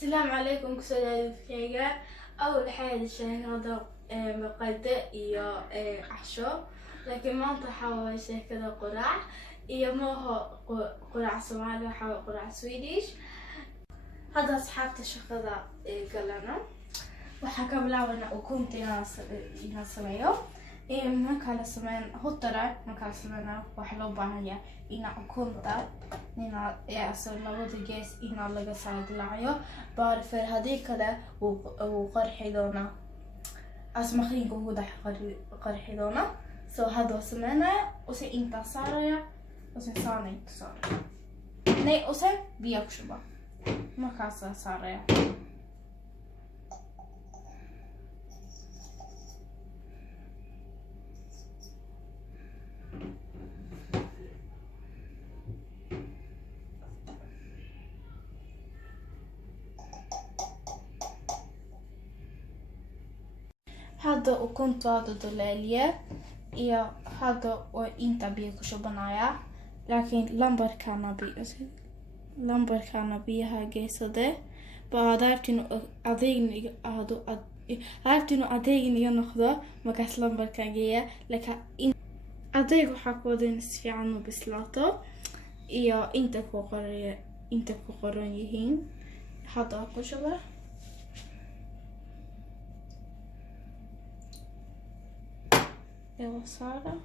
السلام عليكم كسودة فيجا. أول حاجة شاهدة مقدة إيا عشاء، لكن ما أنت حاول شاهدة قراع إيا ما هو قراع سومالي وحاول قراع سويديش. هذا أصحاب تشخذ قلنا وحكم لعونا وكنت إنا سميو ما كان سمين هطرة ما كان سمينا وحلو بعنايا إنا كنت إنا يأسر لود جيس إنا لقى سعد العيو بعرف هذه كذا وقرحي دونا أسمخين جودا قرحي دونا سو هذا سمينا وسي إنت صاريا وسي صاني تصار ني وسي بيكشبا ما كان صاريا. هذا وكنت هذا دلالية يا هذا وإنت بيكشو بنايا لكن لمبر كان بيها جيسده بعدين أدين هذا عرفتي أدين ينخذه ما كاس لمبر كان جيا لكن أدين حكودين في عنه بسلاطه يا إنت كقرن يهين هذا كشبه يلا سارة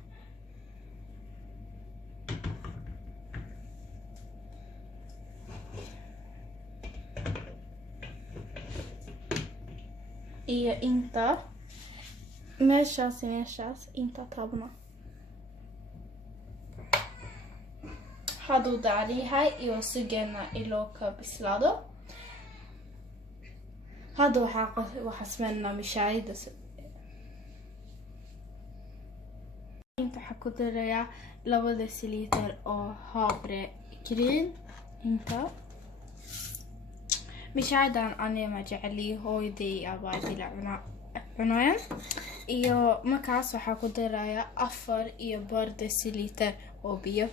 إيه إنت ماشاس إنت طبنا هادو داري هاي يوسجنا إلوكا بسلادو هادو وحسمنا مشاهد inta waxaa ku darayaa 2 litir oo habre green inta mishaadan anema jeceli hooyday abaadi la cunayaan iyo markaas waxaa ku darayaa 4 litir oo biyo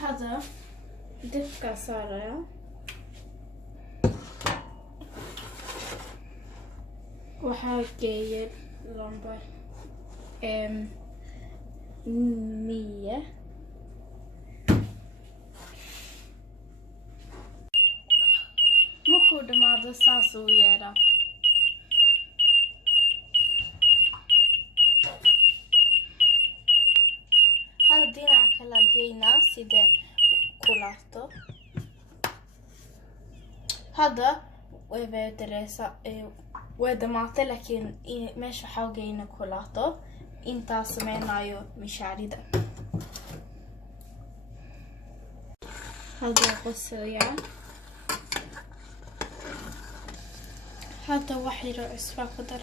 هذا دفكة صارة وحاجة لمبة 100 مو كود مع دساس ويرا هذا دينا كلا جينا سيدا كولاتو هذا وبدرسة ودمعت لكن ماشي حاجينا كولاتو انت سمعنايو مشاريدا هذا قصير هذا واحد رأس فاقدر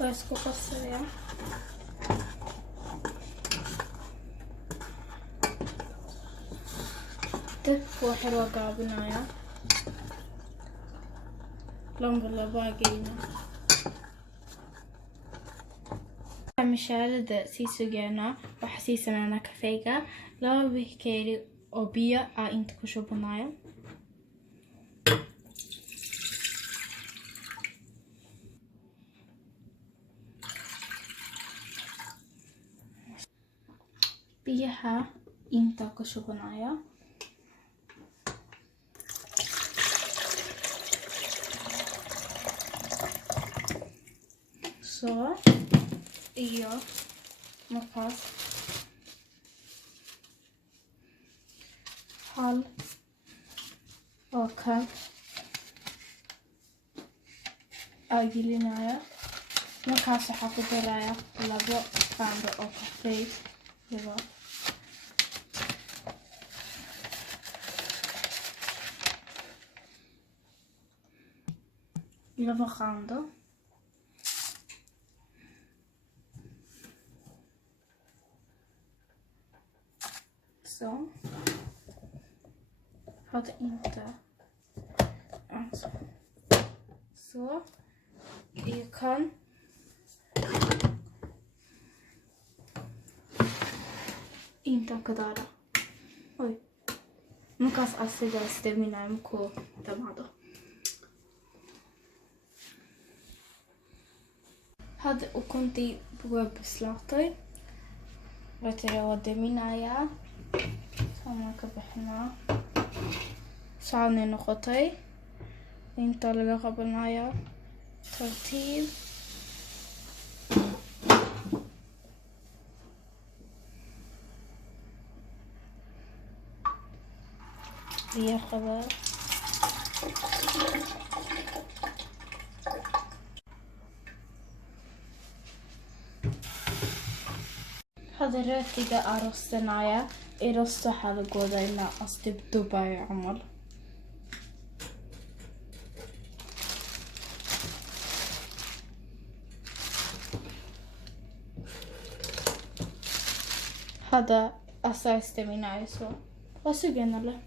بس قصير دف واحد وقابنايا لنقل باقينا مشاهدة سيسوغينا وحسيسنا أنا كفيقة لو بيكيري وبيا انت كشو بنايا بيها انت كشو بنايا so iyo markaas hal kan gelinaya markaas waxaa ku daraya 2 qaando oo kafee iyo 2 qaando so hada inta so iyo kan inta kadara oy markaas asiga istaminayo ku dhamado hada ukuntii waa bislaatay watara wadaminaya sama ka bixinaa saane noqotay inta laga qabanaya tartiib biyo qabow hada rootiga aroosanaya irosto xalagooda ilaa astib Dubai camal hada asaa istaminayso wasigana leh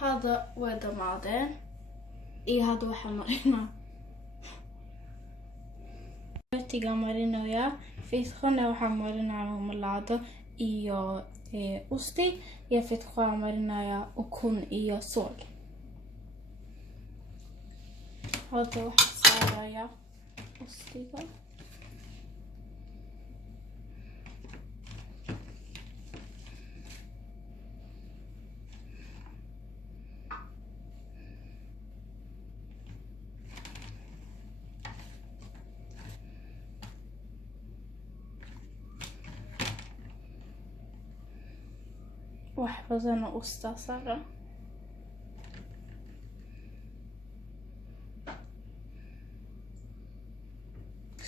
hada waa dhamaadeen iyo hada waxaa marinaa rootiga marinaya fiidkana waxaa marinaya malaado iyo usti iyo fiidka marinaya ukun iyo sool hada waxaa saaraya ustiga wax badan oo usta saaran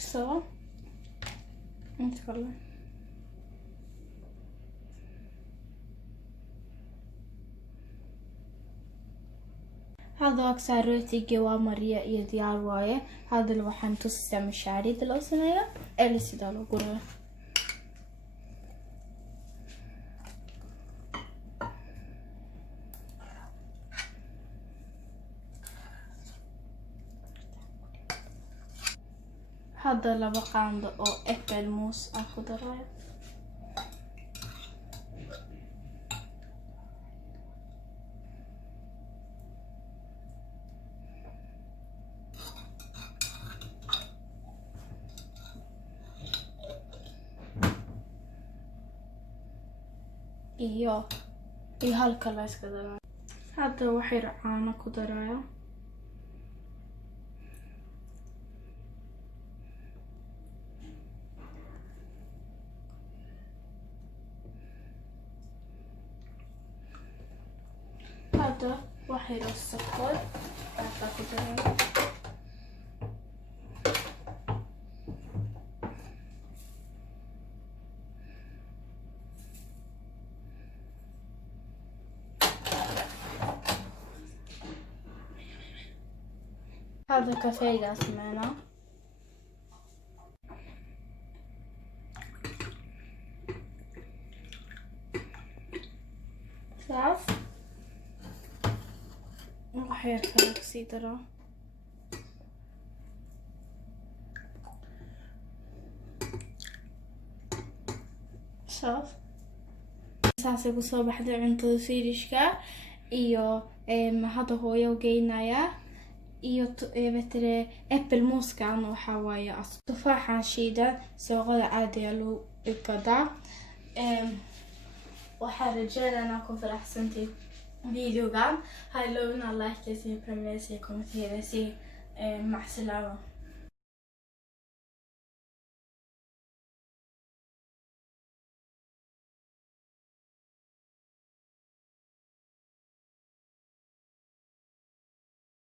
so inta هذا أكثر روتي waa mariya iyo diyaar waaye hadal waxaan tustaa mashaariicda loo sameeyo ee sida loo guro hada 2 qaando oo apple moos ah ku darayo iyo halka la iska darayo hada waxay caano ku darayo hada waxay sokor hada ku darayo هذا كافيه اسمنا صاف وحياة كلك سيدرا صاف ساسي بصوب حدا عند فيريشكا iyo hada hooyo geynaya iyo betre apple mooskan waxa waaye tufaaxa shiida suuqada caadi ah loo gadaa waxa rajaynaa ku faraxsantii videogan hallow na like si premier si comment si mac salaama